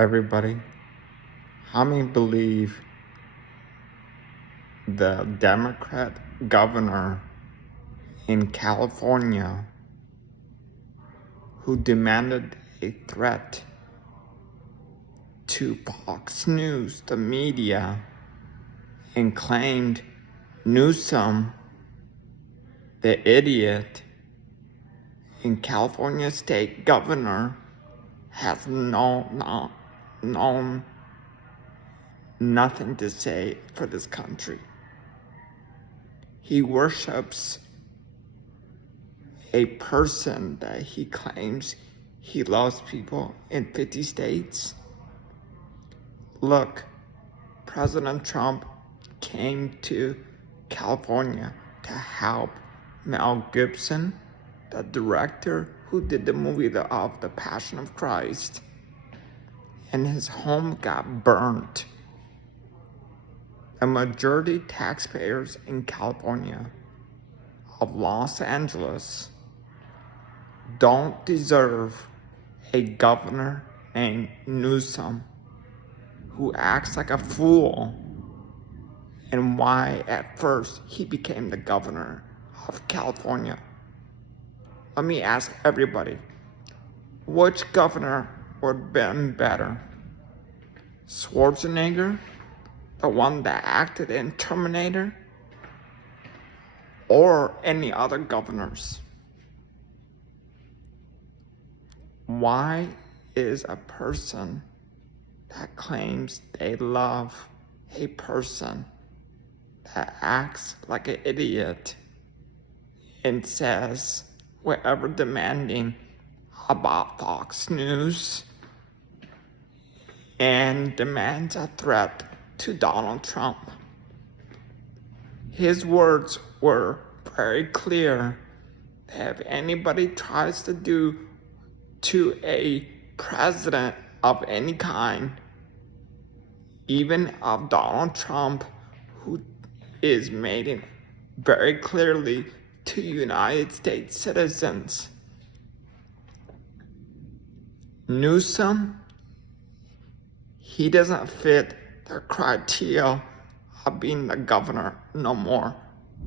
Everybody, how many believe the Democrat governor in California who demanded a threat to Fox News, the media, and claimed Newsom, the idiot, in California state governor, has known nothing to say for this country. He worships a person that he claims he loves people in 50 states. Look, President Trump came to California to help Mel Gibson, the director who did the movie of The Passion of Christ, and his home got burnt. The majority taxpayers in California of Los Angeles don't deserve a governor named Newsom who acts like a fool, and why at first he became the governor of California. Let me ask everybody, which governor would have been better? Schwarzenegger, the one that acted in Terminator, or any other governors? Why is a person that claims they love a person that acts like an idiot and says whatever demanding about Fox News and demands a threat to Donald Trump? His words were very clear that if anybody tries to do to a president of any kind, even of Donald Trump, who is made it very clearly to United States citizens, Newsom, he doesn't fit the criteria of being the governor no more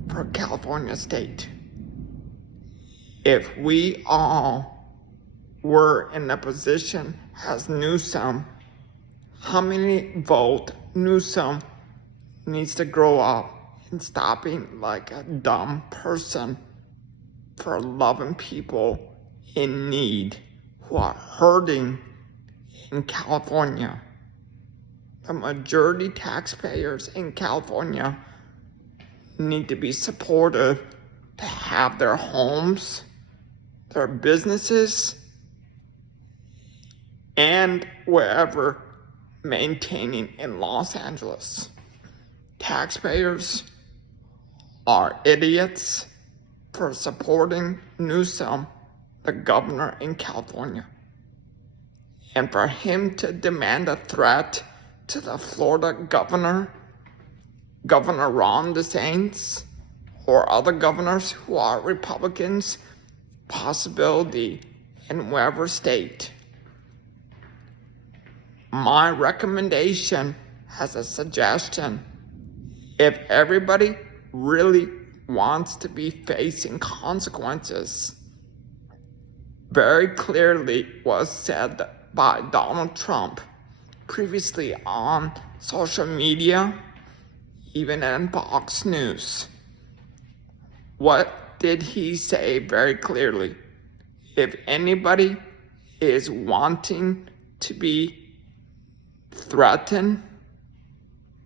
for California state. If we all were in a position as Newsom, how many vote Newsom needs to grow up and stop being like a dumb person for loving people in need who are hurting in California? The majority taxpayers in California need to be supported to have their homes, their businesses, and wherever maintaining in Los Angeles. Taxpayers are idiots for supporting Newsom, the governor in California. And for him to demand a threat to the Florida governor, Governor Ron DeSantis, or other governors who are Republicans, possibility in whatever state. My recommendation as a suggestion, if everybody really wants to be facing consequences, very clearly was said by Donald Trump previously on social media, even in Fox News. What did he say very clearly? If anybody is wanting to be threatened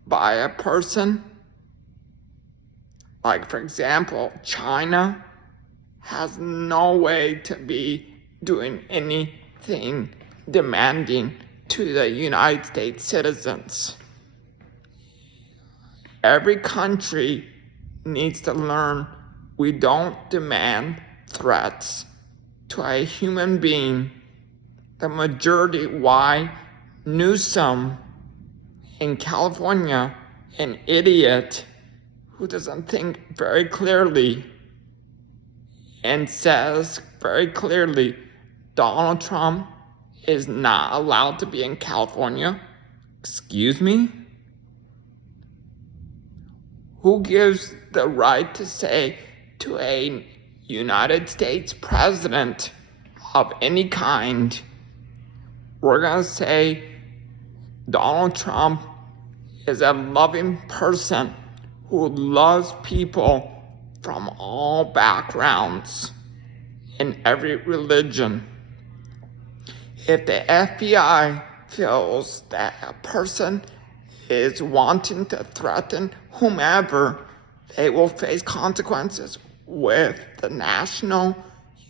by a person, like for example, China has no way to be doing anything demanding to the United States citizens. Every country needs to learn we don't demand threats to a human being. The majority, why Newsom in California, an idiot who doesn't think very clearly and says very clearly Donald Trump is not allowed to be in California? Excuse me? Who gives the right to say to a United States president of any kind, we're going to say Donald Trump is a loving person who loves people from all backgrounds in every religion. If the FBI feels that a person is wanting to threaten whomever, they will face consequences with the national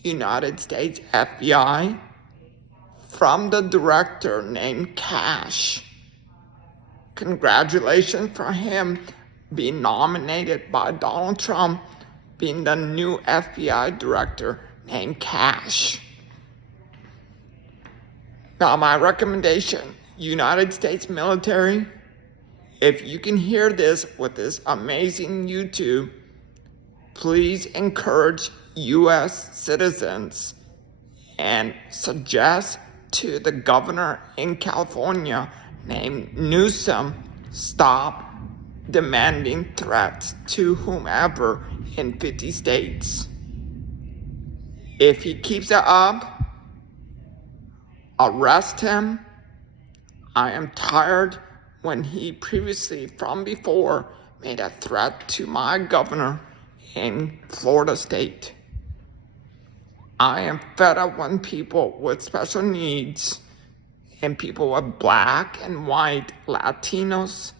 United States FBI from the director named Kash. Congratulations for him being nominated by Donald Trump, being the new FBI director named Kash. Now, my recommendation, United States military, if you can hear this with this amazing YouTube, please encourage U.S. citizens and suggest to the governor in California named Newsom stop demanding threats to whomever in 50 states. If he keeps it up, arrest him. I am tired when he previously, from before, made a threat to my governor in Florida State. I am fed up when people with special needs and people with black and white, Latinos,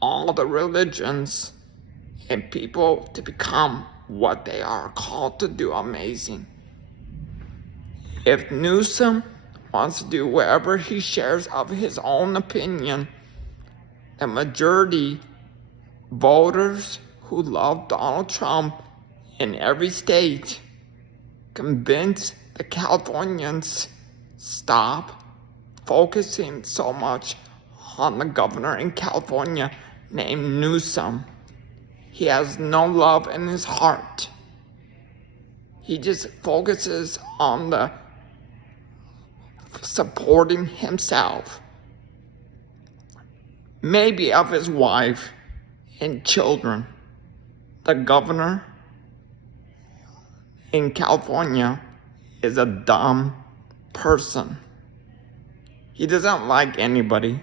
all the religions, and people to become what they are called to do amazing. If Newsom wants to do whatever he shares of his own opinion, the majority voters who love Donald Trump in every state convince the Californians stop focusing so much on the governor in California named Newsom. He has no love in his heart. He just focuses on the supporting himself, maybe of his wife and children. The governor in California is a dumb person. He doesn't like anybody,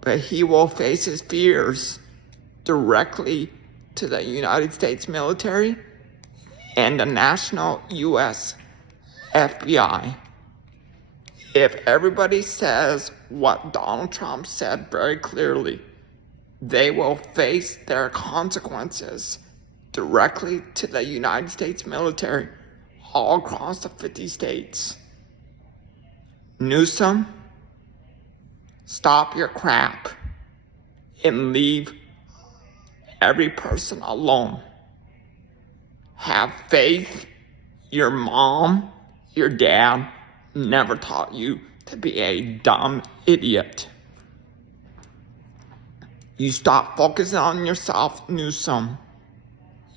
but he will face his fears directly to the United States military and the national U.S. FBI. If everybody says what Donald Trump said very clearly, they will face their consequences directly to the United States military all across the 50 states. Newsom, stop your crap and leave every person alone. Have faith. Your mom, your dad never taught you to be a dumb idiot. You stop focusing on yourself, Newsom,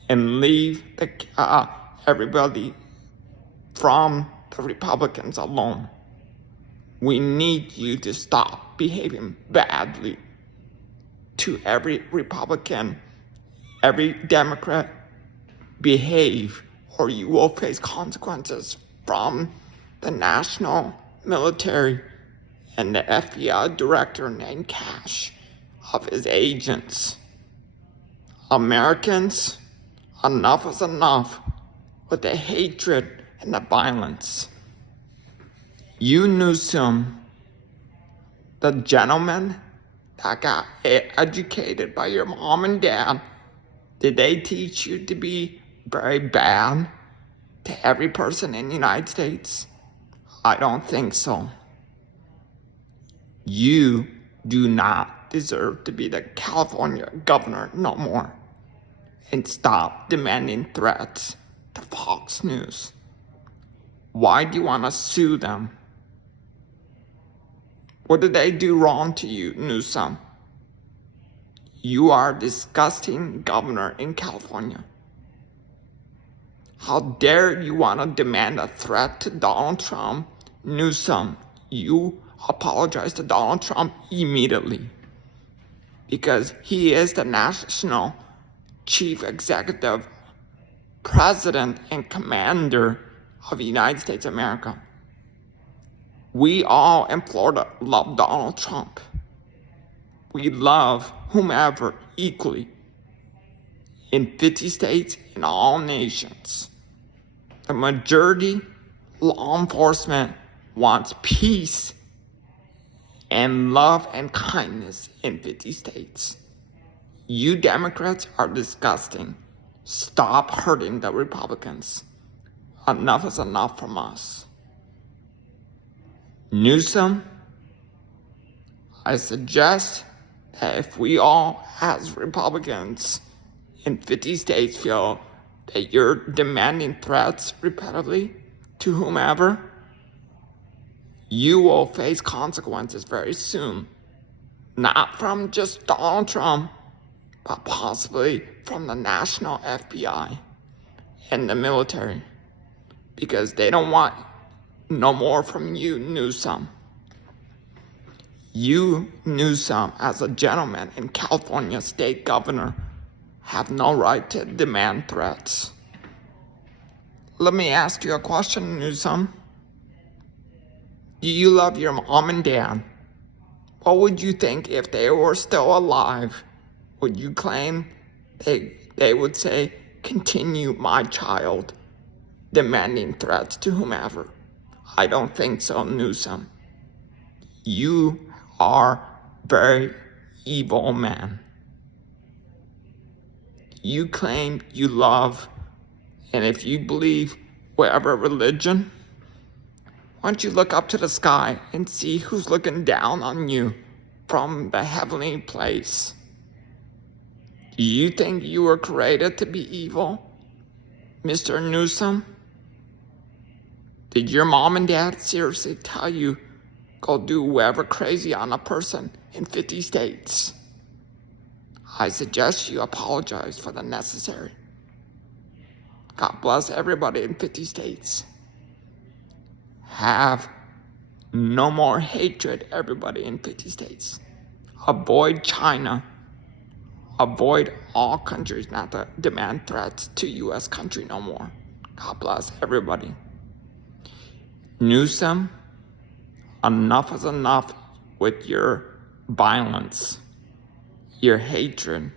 and leave everybody from the Republicans alone. We need you to stop behaving badly to every Republican, every Democrat. Behave, or you will face consequences from the national military and the FBI director named Kash of his agents. Americans, enough is enough with the hatred and the violence. You, Newsom, the gentleman that got educated by your mom and dad, did they teach you to be very bad to every person in the United States? I don't think so. You do not deserve to be the California governor no more. And stop demanding threats to Fox News. Why do you want to sue them? What did they do wrong to you, Newsom? You are a disgusting governor in California. How dare you want to demand a threat to Donald Trump, Newsom? you apologize to Donald Trump immediately, because he is the national chief executive, president, and commander of the United States of America. We all in Florida love Donald Trump. We love whomever equally in 50 states in all nations. The majority law enforcement wants peace and love and kindness in 50 states. You Democrats are disgusting. Stop hurting the Republicans. Enough is enough from us. Newsom, I suggest that if we all, as Republicans in 50 states, feel that you're demanding threats repeatedly to whomever, you will face consequences very soon. Not from just Donald Trump, but possibly from the national FBI and the military, because they don't want no more from you, Newsom. You, Newsom, as a gentleman and California state governor, have no right to demand threats. Let me ask you a question, Newsom. Do you love your mom and dad? What would you think if they were still alive? Would you claim they would say, continue, my child, demanding threats to whomever? I don't think so, Newsom. You are very evil man. You claim you love, and if you believe whatever religion, why don't you look up to the sky and see who's looking down on you from the heavenly place? Do you think you were created to be evil, Mr. Newsom? Did your mom and dad seriously tell you, go do whatever crazy on a person in 50 states? I suggest you apologize for the necessary. God bless everybody in 50 states. Have no more hatred, everybody in 50 states. Avoid China. Avoid all countries not to demand threats to U.S. country no more. God bless everybody. Newsom, enough is enough with your violence, your hatred.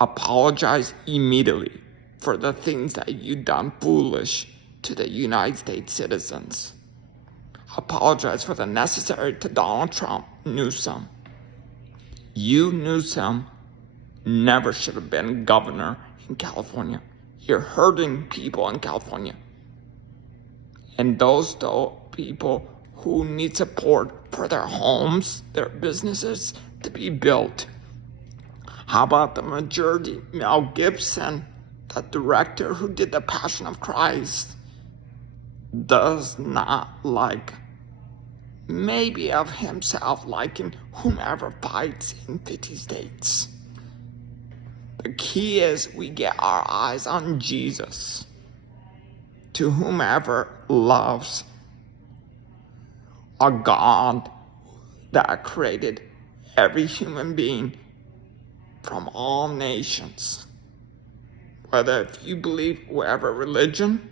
Apologize immediately for the things that you done foolish to the United States citizens. Apologize for the necessary to Donald Trump, Newsom. You, Newsom, never should have been governor in California. You're hurting people in California. And those people who need support for their homes, their businesses to be built. How about the majority, Mel Gibson, the director who did The Passion of Christ, does not like, maybe of himself liking whomever fights in 50 states. The key is we get our eyes on Jesus, to whomever loves a God that created every human being from all nations. Whether if you believe whatever religion,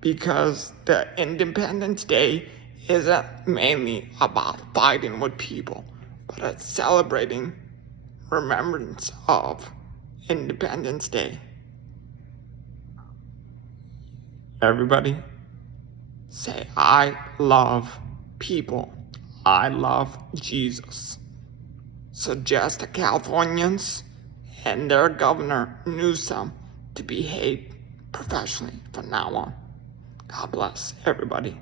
because the Independence Day isn't mainly about fighting with people, but it's celebrating remembrance of Independence Day. Everybody, say, I love people. I love Jesus. Suggest to Californians and their governor, Newsom, to behave professionally from now on. God bless everybody.